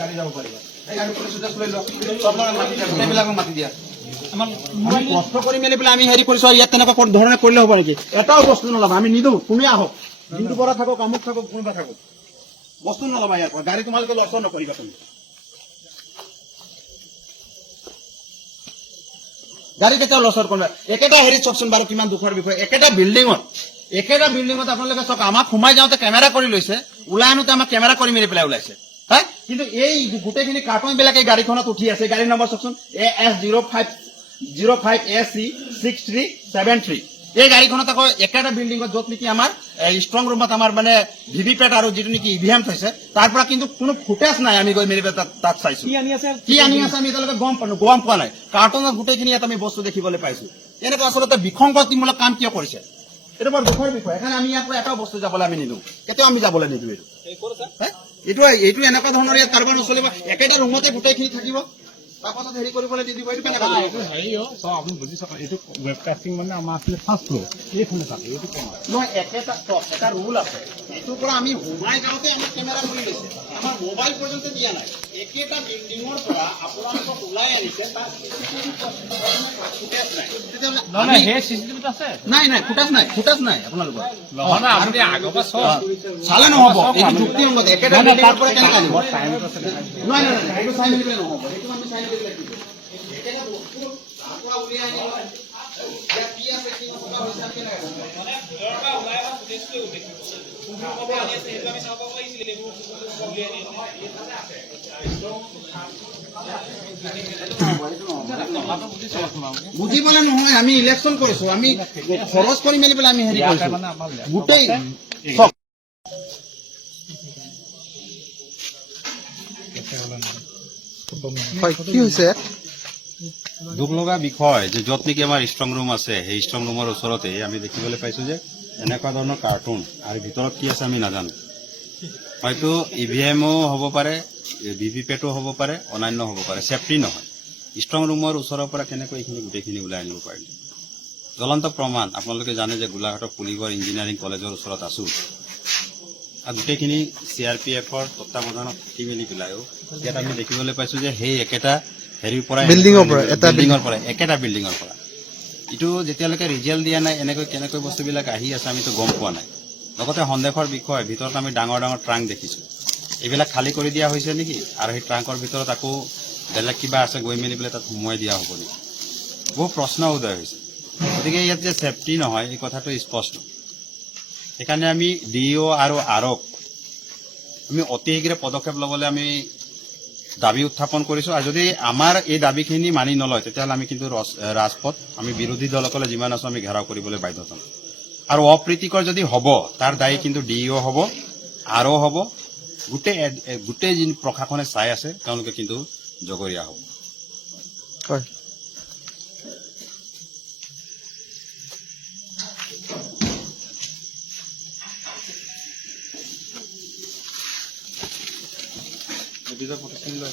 গাড়ী যাব পাৰিবা মাতি দিয়া কষ্ট কৰি মেলি পেলাই আমি হেৰি কৰিছো ইয়াত তেনেকুৱা ধৰণে কৰিলে হ'ব নেকি এটাও বস্তু নল'বা আমি নিদিওঁ তুমি আহক দিনটো পৰা থাকক আমুক থাকক কোনোবা থাকক বস্তু নল'বা ইয়াৰ পৰা গাড়ী তোমালোকে লক্ষ্য নকৰিবা তুমি গাড়ী কেতিয়াও লচৰ কৰিবা একেটা হেৰি চাওকচোন বাৰু কিমান দুখৰ বিষয় একেটা বিল্ডিঙত আপোনালোকে চাওক আমাক সোমাই যাওঁতে কেমেৰা কৰি লৈছে ওলাই আনোতে আমাক কেমেৰা কৰি মেলি পেলাই ওলাইছে হয় কিন্তু এই গোটেইখিনি কাৰ্টুন বিলাক এই গাড়ীখনত উঠি আছে গাড়ী নম্বৰ চাওকচোন AS05036373 এই গাড়ীখনত আকৌ একেটা বিল্ডিঙত য'ত নেকি আমাৰ ষ্ট্ৰং ৰুমত আমাৰ মানে ভিভিপেট আৰু যিটো নেকি ইভিএম থৈছে তাৰ পৰা কিন্তু কোনো ফুটেজ নাই আমি গৈ মেলি তাত চাইছো কি আনি আছে আমি এতিয়ালৈকে গম পোৱা নাই কাৰ্টুনত গোটেইখিনি ইয়াত আমি বস্তু দেখিবলৈ পাইছো এনেকুৱা আচলতে বিসংগতিমূলক কাম কিয় কৰিছে এইটো বৰ দুখৰ বিষয় সেইকাৰণে আমি ইয়াৰ পৰা এটাও বস্তু যাবলৈ আমি নিদিওঁ কেতিয়াও আমি যাবলৈ নিদিওঁ এইটো এনেকুৱা ধৰণৰ ইয়াত কাৰোবাৰ নচলিব একেটা ৰুমতে গোটেইখিনি থাকিব তাৰপাছত হেৰি কৰিবলৈ দি দিব এইটো কেনেকুৱা আপুনি বুজি চাওক এইটো ৱেবকাষ্টিং মানে আমাৰ আছিলে ফাৰ্ষ্ট ফ্ল'ৰ এইফালে থাকে এইটো নহয় এটা ৰুল আছে এইটোৰ পৰা আমি সোমাই যাওঁতে আমাক কেমেৰা কৰি লৈছে আমাৰ মোবাইল পৰ্যন্ত দিয়া নাই একেটা বিল্ডিঙৰ পৰা আপোনালোকক ওলাই আনিছে তাৰ ফুটেজ নাই আপোনালোকৰ চালে নহ'ব এইটো যুক্তিসংগত একেটা বিল্ডিঙৰ পৰা কেনেকৈ আনিব নহয় এইটো চাই মেলিলে নহ'ব সেইটো আমি চাই মেলিব লাগিব একেটা বস্তু তাৰ পৰা উলিয়াই আনিব ইয়াত কি আছে কি নথকা হৈছে আমি কেনেকৈ বুজিবলে নহয় আমি ইলেকশ্যন কৰিছো আমি খৰচ কৰি মেলি পেলাই আমি হেৰি কৰিছো গোটেই কি হৈছে দুখ লগা বিষয় যে য'ত নেকি আমাৰ ষ্ট্ৰং ৰুম আছে সেই ষ্ট্ৰং ৰুমৰ ওচৰতে আমি দেখিবলৈ পাইছো যে এনেকুৱা ধৰণৰ কাৰ্টুন আৰু ভিতৰত কি আছে আমি নাজানো হয়তো ইভিএমও হ'ব পাৰে ভিভিপেটো হ'ব পাৰে অন্যান্য হ'ব পাৰে ছেফটি নহয় ষ্ট্ৰং ৰুমৰ ওচৰৰ পৰা কেনেকৈ এইখিনি গোটেইখিনি ওলাই আনিব পাৰিলে জ্বলন্ত প্ৰমাণ আপোনালোকে জানে যে গোলাঘাটৰ পুলিগড় ইঞ্জিনিয়াৰিং কলেজৰ ওচৰত আছো আৰু গোটেইখিনি CRPFৰ তত্ত্বাৱধানত থাকি মেলি পেলাইও ইয়াত আমি দেখিবলৈ পাইছো যে সেই একেটা হেৰিৰ পৰা একেটা বিল্ডিঙৰ পৰা এইটো যেতিয়ালৈকে ৰিজাল্ট দিয়া নাই এনেকৈ কেনেকৈ বস্তুবিলাক আহি আছে আমিতো গম পোৱা নাই লগতে সন্দেহৰ বিষয় ভিতৰত আমি ডাঙৰ ডাঙৰ ট্ৰাংক দেখিছোঁ এইবিলাক খালী কৰি দিয়া হৈছে নেকি আৰু সেই ট্ৰাংকৰ ভিতৰত আকৌ বেলেগ কিবা আছে গৈ মেলি পেলাই তাত সোমোৱাই দিয়া হ'ব নেকি বহু প্ৰশ্ন উদয় হৈছে গতিকে ইয়াত যে ছেফটি নহয় এই কথাটো স্পষ্ট সেইকাৰণে আমি DO আৰু আৰক আমি অতি শীঘ্ৰে পদক্ষেপ ল'বলৈ আমি দাবী উত্থাপন কৰিছোঁ আৰু যদি আমাৰ এই দাবীখিনি মানি নলয় তেতিয়াহ'লে আমি কিন্তু ৰাজপথ আমি বিৰোধী দলসকলে যিমান আছোঁ আমি ঘেৰাও কৰিবলৈ বাধ্য হ'ম আৰু অপ্ৰীতিকৰ যদি হ'ব তাৰ দায়ী কিন্তু DO হ'ব আৰও হ'ব গোটেই যি প্ৰশাসনে চাই আছে তেওঁলোকে কিন্তু জগৰীয়া হ'ব হয় দুটা প্ৰতিষ্ঠান লৈ